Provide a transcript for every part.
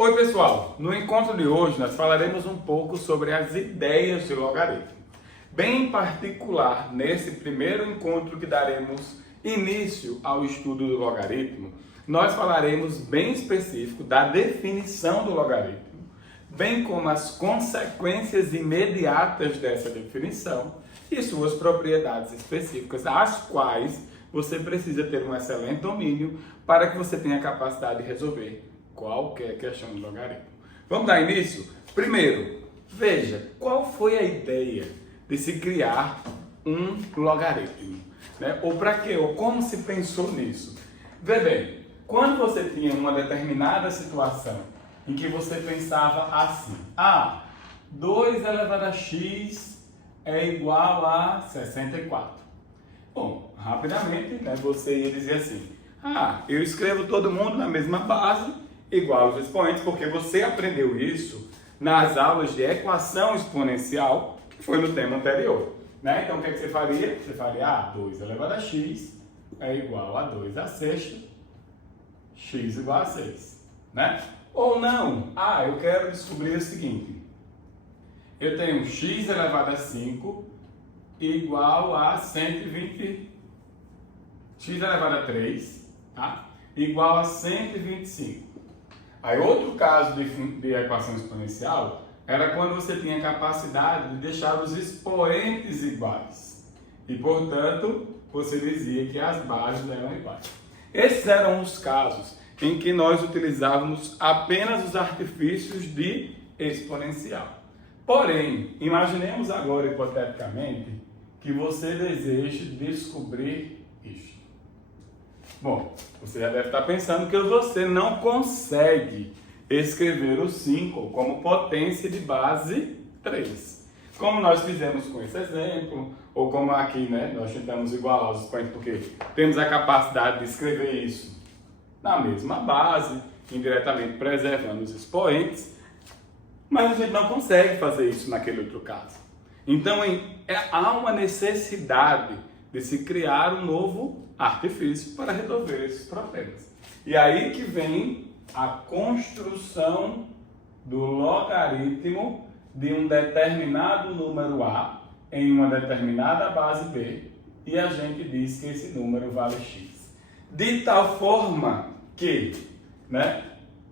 Oi pessoal, no encontro de hoje nós falaremos um pouco sobre as ideias de logaritmo. Bem em particular, nesse primeiro encontro que daremos início ao estudo do logaritmo, nós falaremos bem específico da definição do logaritmo, bem como as consequências imediatas dessa definição e suas propriedades específicas, as quais você precisa ter um excelente domínio para que você tenha a capacidade de resolver qualquer questão de logaritmo. Vamos dar início? Primeiro, veja qual foi a ideia de se criar um logaritmo, né? Ou para quê? Ou como se pensou nisso? Vê bem, quando você tinha uma determinada situação em que você pensava assim: 2 elevado a x é igual a 64. Bom, rapidamente, né, você ia dizer assim: eu escrevo todo mundo na mesma base, igual aos expoentes, porque você aprendeu isso nas aulas de equação exponencial, que foi no tema anterior, né? Então, o que você faria? Você faria, 2 elevado a x é igual a 2 a sexta, x igual a 6, né? Ou não, eu quero descobrir o seguinte: eu tenho x elevado a 5 igual a 120, x elevado a 3, tá? Igual a 125. Aí outro caso de equação exponencial era quando você tinha capacidade de deixar os expoentes iguais. E, portanto, você dizia que as bases eram iguais. Esses eram os casos em que nós utilizávamos apenas os artifícios de exponencial. Porém, imaginemos agora, hipoteticamente, que você deseje descobrir isto. Bom, você já deve estar pensando que você não consegue escrever o 5 como potência de base 3. Como nós fizemos com esse exemplo, ou como aqui, né, nós tentamos igualar os expoentes porque temos a capacidade de escrever isso na mesma base, indiretamente preservando os expoentes, mas a gente não consegue fazer isso naquele outro caso. Então, há uma necessidade de se criar um novo artifício para resolver esses problemas. E aí que vem a construção do logaritmo de um determinado número A em uma determinada base B, e a gente diz que esse número vale x. De tal forma que, né,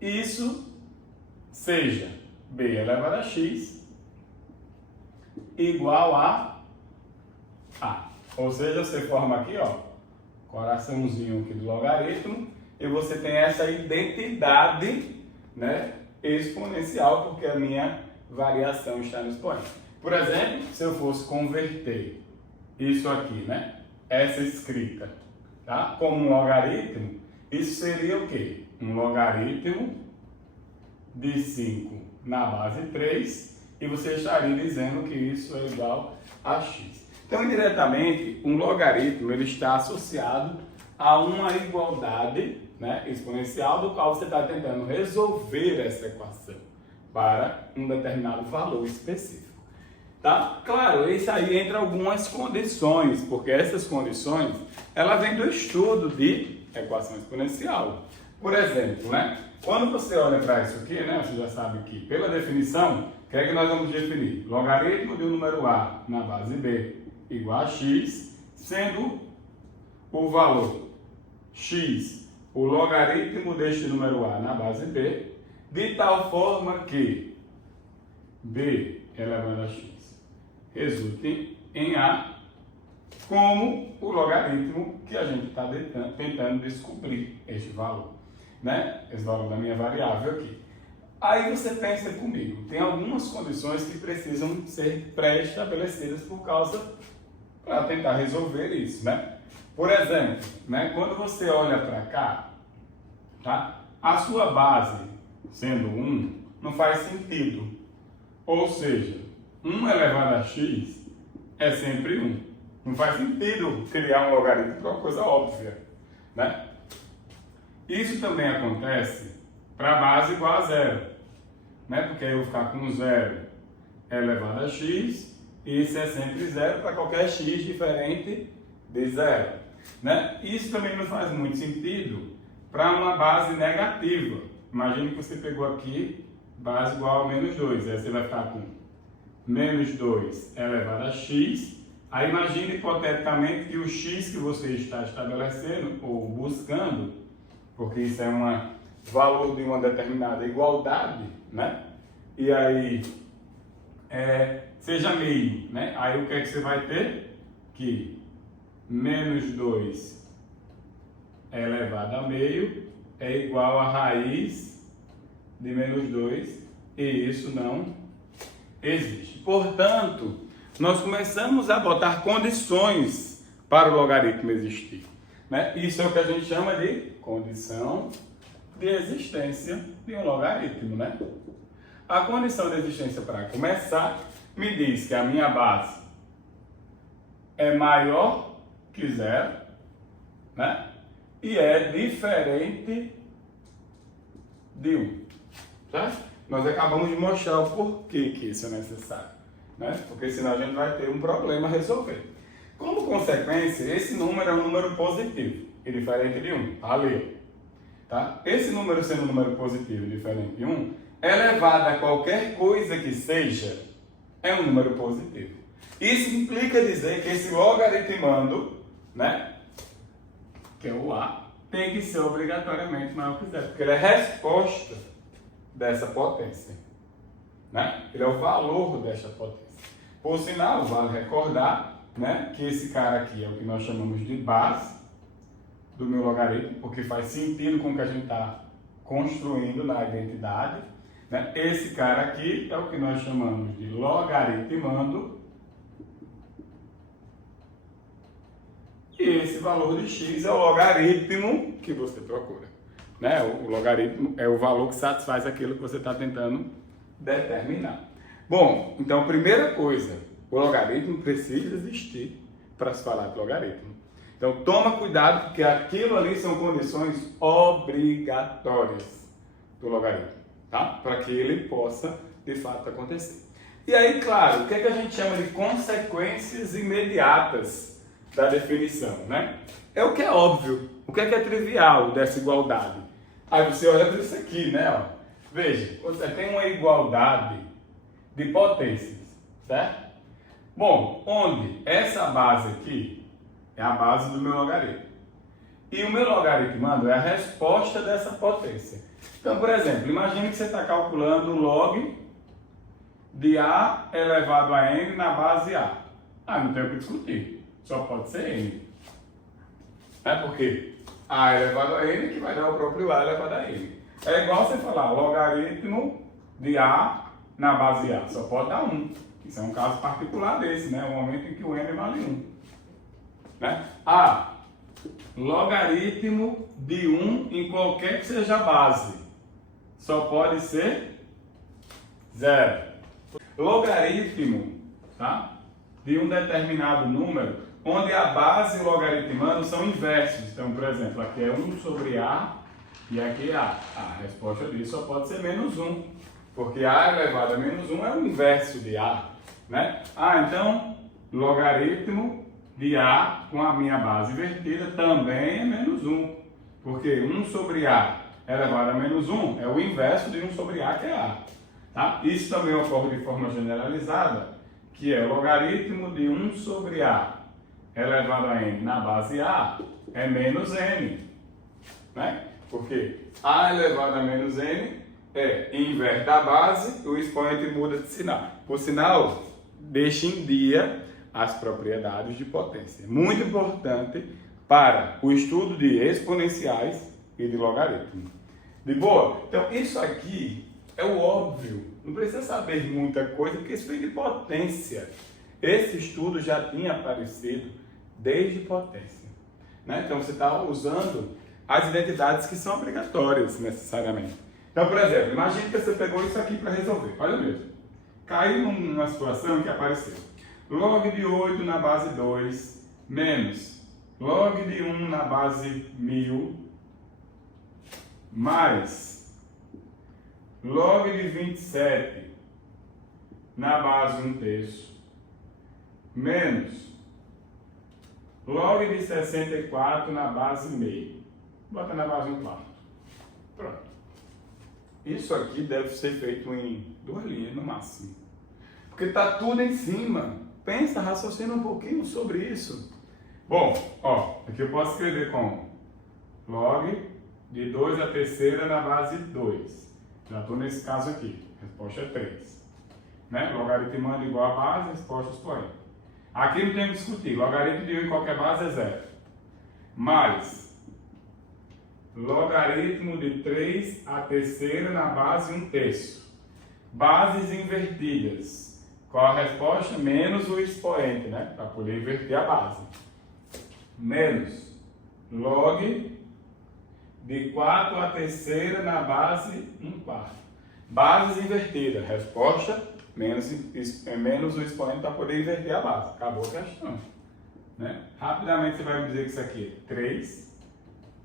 isso seja b elevado a x igual a A. Ou seja, você forma aqui, coraçãozinho aqui do logaritmo, e você tem essa identidade, né, exponencial, porque a minha variação está no expoente. Por exemplo, se eu fosse converter isso aqui, né, essa escrita, tá, como um logaritmo, isso seria o quê? Um logaritmo de 5 na base 3, e você estaria dizendo que isso é igual a x. Então, indiretamente, um logaritmo ele está associado a uma igualdade, né, exponencial, do qual você está tentando resolver essa equação para um determinado valor específico. Tá? Claro, isso aí entra algumas condições, porque essas condições ela vem do estudo de equação exponencial. Por exemplo, né, quando você olha para isso aqui, né, você já sabe que, pela definição, o que é que nós vamos definir? Logaritmo de um número A na base B igual a x, sendo o valor x o logaritmo deste número A na base B, de tal forma que B elevado a x resulte em A como o logaritmo que a gente está tentando descobrir este valor, né? Esse valor da minha variável aqui. Aí você pensa comigo, tem algumas condições que precisam ser pré-estabelecidas para tentar resolver isso, né? Por exemplo, né, quando você olha para cá, tá? A sua base, sendo 1, não faz sentido. Ou seja, 1 elevado a x é sempre 1. Não faz sentido criar um logaritmo para uma coisa óbvia, né? Isso também acontece para a base igual a 0, né? Porque aí eu vou ficar com 0 elevado a x, e isso é sempre 0 para qualquer x diferente de 0, né? Isso também não faz muito sentido para uma base negativa, imagine que você pegou aqui base igual a menos 2. Aí você vai ficar com menos 2 elevado a x. Aí imagine hipoteticamente que o x que você está estabelecendo ou buscando, porque isso é um valor de uma determinada igualdade, né? E aí seja meio, né? Aí o que é que você vai ter? Que menos 2 elevado a meio é igual a raiz de menos 2 e isso não existe. Portanto, nós começamos a botar condições para o logaritmo existir, né? Isso é o que a gente chama de condição de existência de um logaritmo, né? A condição de existência, para começar, me diz que a minha base é maior que zero, né? E é diferente de 1, certo? Nós acabamos de mostrar o porquê que isso é necessário, né? Porque senão a gente vai ter um problema a resolver. Como consequência, esse número é um número positivo e diferente de 1, valeu, tá? Esse número sendo um número positivo e diferente de 1, elevado a qualquer coisa que seja, é um número positivo. Isso implica dizer que esse logaritmando, né, que é o A, tem que ser obrigatoriamente maior que zero, porque ele é a resposta dessa potência, né? Ele é o valor desta potência. Por sinal, vale recordar, né, que esse cara aqui é o que nós chamamos de base do meu logaritmo, porque faz sentido com o que a gente está construindo na identidade, né? Esse cara aqui é o que nós chamamos de logaritmando. E esse valor de x é o logaritmo que você procura, né? O logaritmo é o valor que satisfaz aquilo que você está tentando determinar. Bom, então, primeira coisa, o logaritmo precisa existir para se falar de logaritmo. Então, toma cuidado, porque aquilo ali são condições obrigatórias do logaritmo, tá? Para que ele possa, de fato, acontecer. E aí, claro, o que é que a gente chama de consequências imediatas da definição, né? É o que é óbvio, o que é trivial dessa igualdade. Aí você olha para isso aqui, né? Ó. Veja, você tem uma igualdade de potências, certo? Bom, onde essa base aqui é a base do meu logaritmo. E o meu logaritmando é a resposta dessa potência. Então, por exemplo, imagine que você está calculando o log de A elevado a N na base A. Ah, não tem o que discutir. Só pode ser N. É porque A elevado a N que vai dar o próprio A elevado a N. É igual você falar logaritmo de A na base A. Só pode dar 1. Isso é um caso particular desse, né? O momento em que o N vale 1. Né? A logaritmo de 1 em qualquer que seja a base. Só pode ser 0. Logaritmo, tá? De um determinado número, onde a base e o logaritmando são inversos. Então, por exemplo, aqui é 1 sobre A e aqui é A. A resposta disso só pode ser menos 1, porque A elevado a menos 1 é o inverso de A, né? Ah, então, logaritmo de A com a minha base invertida também é menos 1, porque 1 sobre A elevado a menos 1 é o inverso de 1 sobre A, que é A. Tá? Isso também ocorre de forma generalizada, que é o logaritmo de 1 sobre A elevado a N na base A é menos N. Né? Porque A elevado a menos N inverte a base, o expoente muda de sinal. Por sinal, deixa em dia as propriedades de potência. Muito importante para o estudo de exponenciais e de logaritmo. De boa? Então, isso aqui é o óbvio. Não precisa saber muita coisa, porque isso vem de potência. Esse estudo já tinha aparecido desde potência. Né? Então, você está usando as identidades que são obrigatórias, necessariamente. Então, por exemplo, imagine que você pegou isso aqui para resolver. Olha mesmo. Caiu numa situação que apareceu. Log de 8 na base 2 menos log de 1 na base 1000 mais log de 27 na base 1/3 menos log de 64 na base meio. Bota na base 1/4. Pronto. isso aqui deve ser feito em 2 linhas no máximo. Porque está tudo em cima. Pensa, raciocina um pouquinho sobre isso. Bom, ó, aqui eu posso escrever com log de 2 à terceira na base 2. Já estou nesse caso aqui. A resposta é 3. Né? Logaritmando igual a base, resposta expoente. Aqui não tem o que discutir. Logaritmo de 1 em qualquer base é 0. Mais logaritmo de 3 à terceira na base 1/3. Bases invertidas. Qual a resposta? Menos o expoente, né? Para poder inverter a base. Menos log de 4 à terceira na base 1/4. Bases invertidas. Resposta, menos o expoente para poder inverter a base. Acabou a questão. Né? Rapidamente você vai me dizer que isso aqui é 3,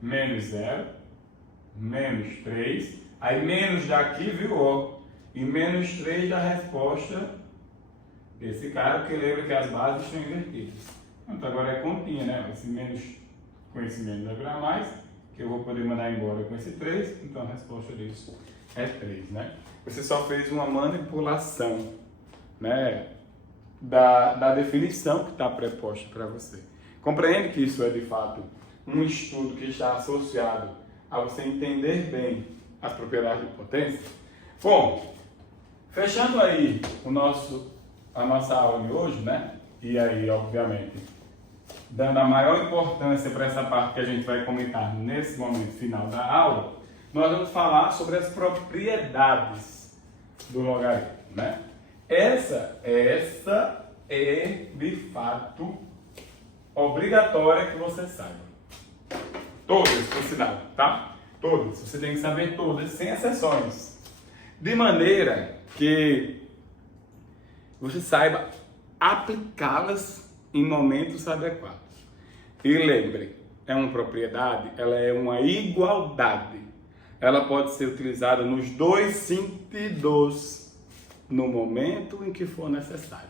menos 0, menos 3. Aí menos daqui, viu? Ó, e menos 3 da resposta desse cara, porque lembra que as bases estão invertidas. Então agora é continha, né? Esse menos, com esse menos vai virar mais, que eu vou poder mandar embora com esse 3, então a resposta disso é 3, né? Você só fez uma manipulação, né, da definição que está preposta para você. Compreende que isso é de fato um estudo que está associado a você entender bem as propriedades de potência? Bom, fechando aí a nossa aula de hoje, né? E aí, obviamente, dando a maior importância para essa parte que a gente vai comentar nesse momento final da aula, nós vamos falar sobre as propriedades do logaritmo, né? Essa é, de fato, obrigatória que você saiba. Todas, por sinal, tá? Todas. Você tem que saber todas, sem exceções. De maneira que você saiba aplicá-las em momentos adequados. E lembre, é uma propriedade, ela é uma igualdade. Ela pode ser utilizada nos dois sentidos, no momento em que for necessário.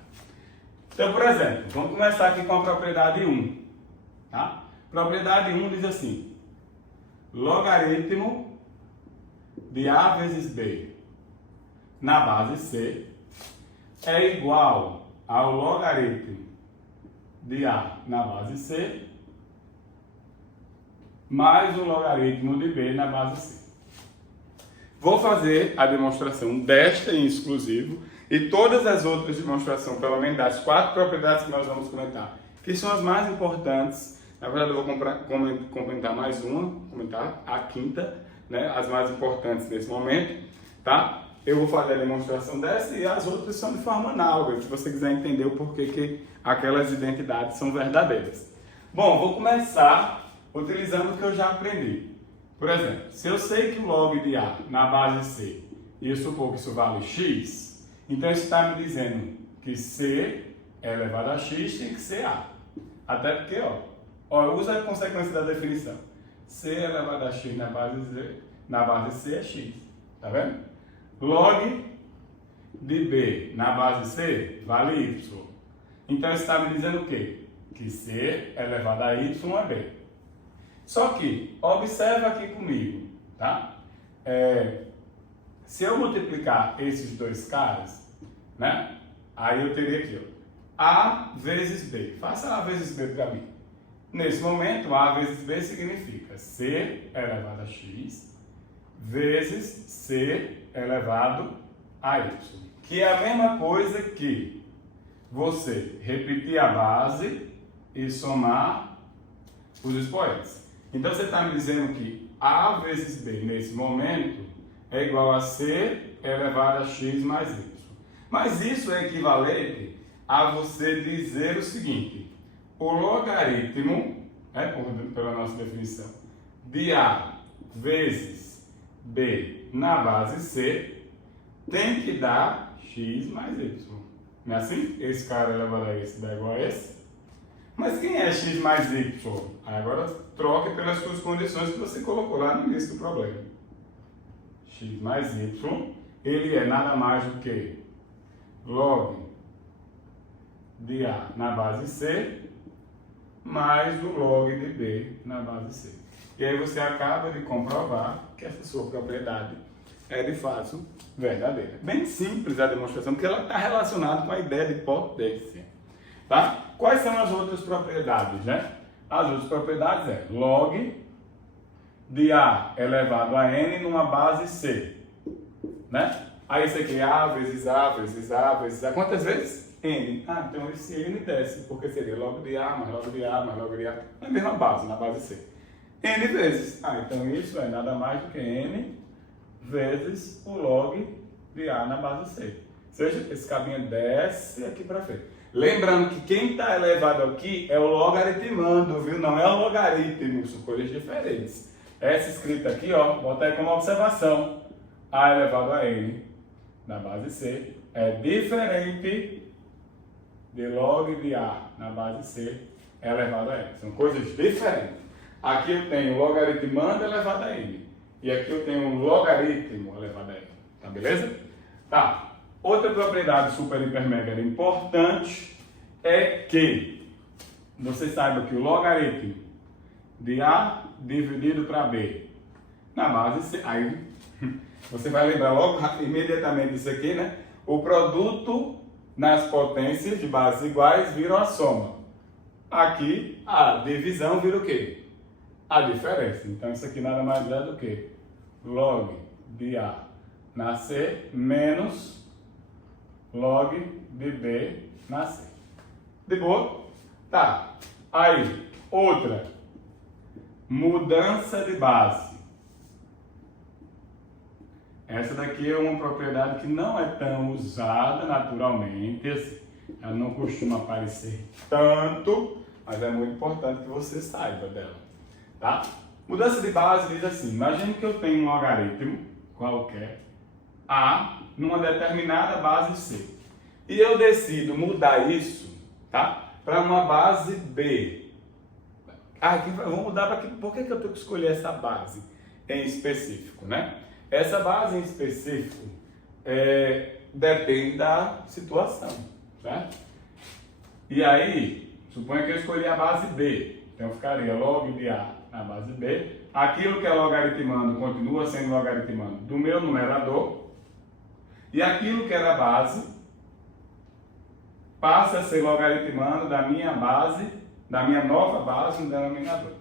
Então, por exemplo, vamos começar aqui com a propriedade 1. Tá? Propriedade 1 diz assim: logaritmo de A vezes B na base C é igual ao logaritmo de A na base C mais o logaritmo de B na base C. Vou fazer a demonstração desta em exclusivo e todas as outras demonstrações, pelo menos das 4 propriedades que nós vamos comentar, que são as mais importantes. Na verdade, eu vou comentar mais uma, comentar a quinta, né, as mais importantes nesse momento, tá? Eu vou fazer a demonstração dessa e as outras são de forma análoga, se você quiser entender o porquê que aquelas identidades são verdadeiras. Bom, vou começar utilizando o que eu já aprendi. Por exemplo, se eu sei que o log de A na base C, e eu supor que isso vale x, então isso está me dizendo que C é elevado a x tem que ser A. Até porque, usa a consequência da definição. C elevado a x na base C é x. Tá vendo? Log de B na base C vale y. Então isso está me dizendo o quê? Que C elevado a y é B. Só que, observa aqui comigo, tá? Se eu multiplicar esses dois caras, né? Aí eu teria aqui, A vezes B. Faça A vezes B para mim. Nesse momento, A vezes B significa C elevado a x vezes C elevado a y. Que é a mesma coisa que você repetir a base e somar os expoentes. Então você está me dizendo que A vezes B nesse momento é igual a C elevado a x mais y. Mas isso é equivalente a você dizer o seguinte: o logaritmo, pela nossa definição, de A vezes B na base C tem que dar x mais y. Não é assim? Esse cara elevado a esse dá igual a esse. Mas quem é x mais y? Agora troque pelas suas condições que você colocou lá no início do problema. X mais y, ele é nada mais do que log de A na base C mais o log de B na base C. E aí você acaba de comprovar que essa sua propriedade é de fato verdadeira. Bem simples a demonstração, porque ela está relacionada com a ideia de potência. Tá? Quais são as outras propriedades, né? As outras propriedades é log de A elevado a N numa base C, né? Aí isso aqui é A vezes A vezes A vezes A. Quantas vezes? N. Ah, então esse N desce, porque seria log de A mais log de A mais log de A. Na mesma base, na base C. N vezes. Ah, então isso é nada mais do que N vezes o log de A na base C. Ou seja, esse cabinho desce aqui para frente. Lembrando que quem está elevado aqui é o logaritmando, viu? Não é o logaritmo, são coisas diferentes. Essa escrita aqui, ó, bota aí como observação. A elevado a N na base C é diferente de log de A na base C elevado a N. São coisas diferentes. Aqui eu tenho logaritmando elevado a N. E aqui eu tenho um logaritmo elevado a N. Tá beleza? Tá. Outra propriedade super, hiper, mega importante é que você saiba que o logaritmo de A dividido para B na base C, aí você vai lembrar logo imediatamente disso aqui, né? O produto nas potências de bases iguais viram a soma. Aqui a divisão vira o quê? A diferença. Então isso aqui nada mais é do que log de A na C menos log de B na C. De boa? Tá. Aí, outra. Mudança de base. Essa daqui é uma propriedade que não é tão usada naturalmente, assim. Ela não costuma aparecer tanto, mas é muito importante que você saiba dela. Tá? Mudança de base diz assim, imagine que eu tenho um logaritmo qualquer, A, numa determinada base C. E eu decido mudar isso, tá, para uma base B. Ah, vamos mudar para aqui. Por que eu tenho que escolher essa base em específico, né? Essa base em específico depende da situação, certo? E aí, suponha que eu escolhi a base B. Então ficaria log de A na base B. Aquilo que é logaritmando continua sendo logaritmando do meu numerador. E aquilo que era base passa a ser logaritmando da minha base, da minha nova base no denominador.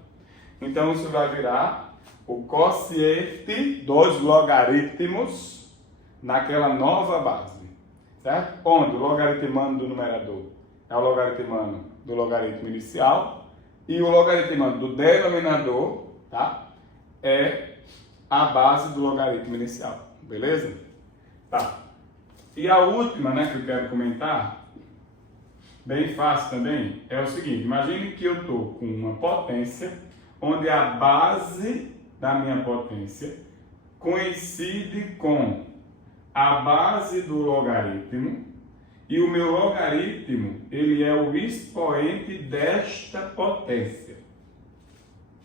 Então isso vai virar o quociente dos logaritmos naquela nova base, certo? Onde o logaritmando do numerador é o logaritmando do logaritmo inicial e o logaritmando do denominador, tá, é a base do logaritmo inicial, beleza? Tá. E a última, né, que eu quero comentar, bem fácil também, é o seguinte, imagine que eu estou com uma potência onde a base da minha potência coincide com a base do logaritmo e o meu logaritmo, ele é o expoente desta potência.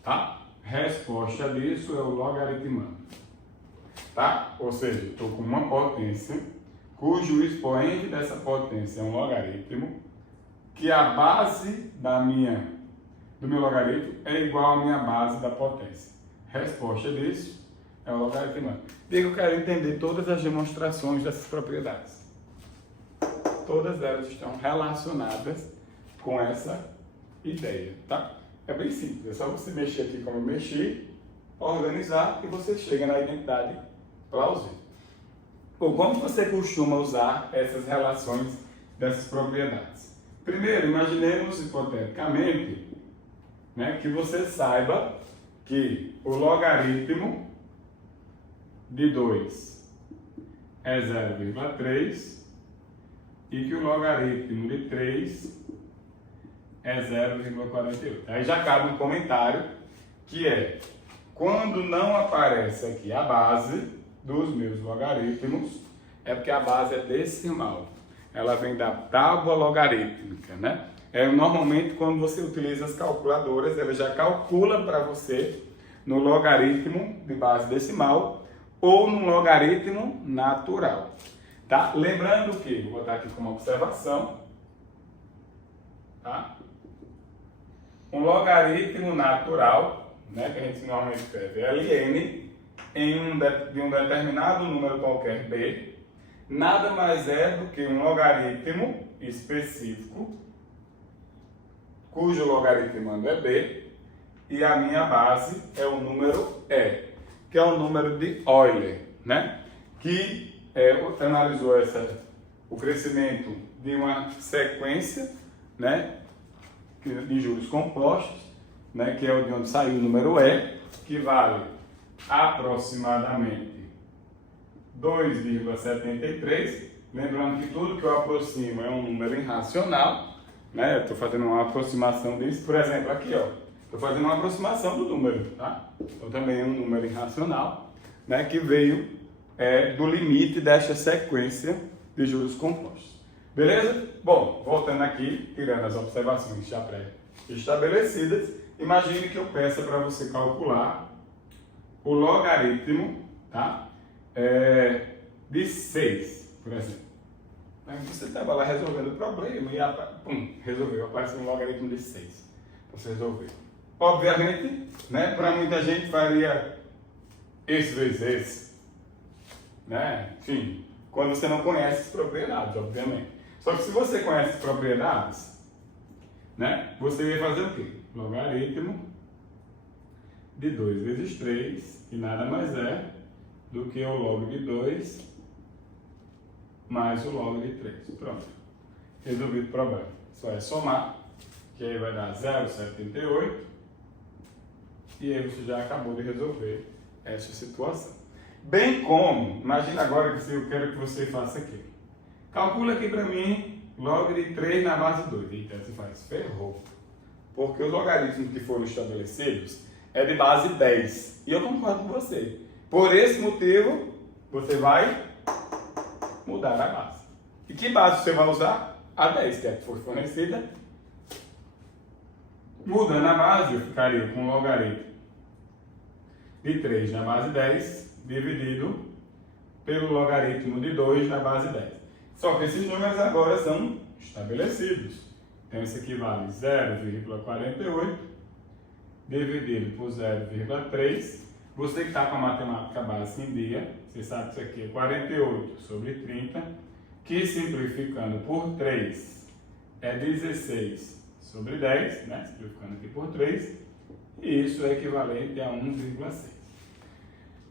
Tá? Resposta disso é o logaritmando. Tá? Ou seja, estou com uma potência cujo expoente dessa potência é um logaritmo que a base do meu logaritmo é igual à minha base da potência. Resposta disso é o logaritmando. Digo, eu quero entender todas as demonstrações dessas propriedades. Todas elas estão relacionadas com essa ideia, tá? É bem simples, é só você mexer aqui como eu mexi, organizar e você chega na identidade plausível. Ou como você costuma usar essas relações dessas propriedades? Primeiro, imaginemos hipoteticamente, né, que você saiba que o logaritmo de 2 é 0,3 e que o logaritmo de 3 é 0,48. Aí já cabe um comentário que é, quando não aparece aqui a base dos meus logaritmos, é porque a base é decimal. Ela vem da tábua logarítmica, né? Normalmente, quando você utiliza as calculadoras, ela já calcula para você no logaritmo de base decimal ou no logaritmo natural. Tá? Lembrando que, vou botar aqui como observação, tá? Um logaritmo natural, né, que a gente normalmente escreve LN, de um determinado número qualquer b, nada mais é do que um logaritmo específico, cujo logaritmando é b, e a minha base é o número e, que é o número de Euler, né? Que analisou o crescimento de uma sequência, né, de juros compostos, né, que é de onde saiu o número e, que vale aproximadamente 2,73. Lembrando que tudo que eu aproximo é um número irracional, né? Eu estou fazendo uma aproximação disso, por exemplo, aqui, ó. Estou fazendo uma aproximação do número, tá? Então também é um número irracional, né? Que veio do limite desta sequência de juros compostos. Beleza? Bom, voltando aqui, tirando as observações já pré-estabelecidas, imagine que eu peça para você calcular o logaritmo, tá? De 6, por exemplo. Aí você estava lá resolvendo o problema e resolveu, apareceu um logaritmo de 6. Você resolveu. Obviamente, né, para muita gente faria esse vezes esse, né? Enfim, quando você não conhece as propriedades, obviamente. Só que se você conhece as propriedades, né, você vai fazer o quê? Logaritmo de 2 vezes 3, que nada mais é do que o log de 2 mais o log de 3. Pronto. Resolvido o problema. Só é somar, que aí vai dar 0,78. E aí você já acabou de resolver essa situação. Bem como, imagina agora que eu quero que você faça aqui. Calcula aqui para mim log de 3 na base 2. Eita, você faz, ferrou. Porque os logaritmos que foram estabelecidos é de base 10. E eu concordo com você. Por esse motivo, você vai mudar a base. E que base você vai usar? A 10, que é a que foi fornecida. Mudando a base, eu ficaria com o logaritmo de 3 na base 10 dividido pelo logaritmo de 2 na base 10. Só que esses números agora são estabelecidos. Então, isso aqui vale 0,48 dividido por 0,3. Você que está com a matemática básica em dia, você sabe que isso aqui é 48 sobre 30, que simplificando por 3 é 16 sobre 10, né? Simplificando aqui por 3, e isso é equivalente a 1,6.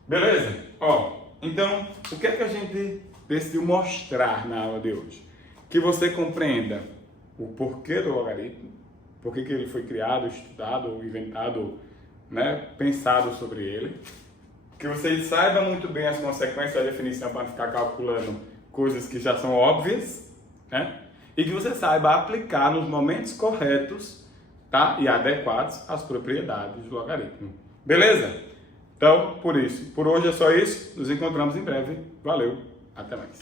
Beleza? Ó, então, o que é que a gente decidiu mostrar na aula de hoje? Que você compreenda o porquê do logaritmo, por que ele foi criado, estudado, ou inventado, né, pensado sobre ele, que você saiba muito bem as consequências da definição para não ficar calculando coisas que já são óbvias, né? E que você saiba aplicar nos momentos corretos, tá? E adequados às propriedades do logaritmo. Beleza? Então, por hoje é só isso. Nos encontramos em breve. Valeu, até mais.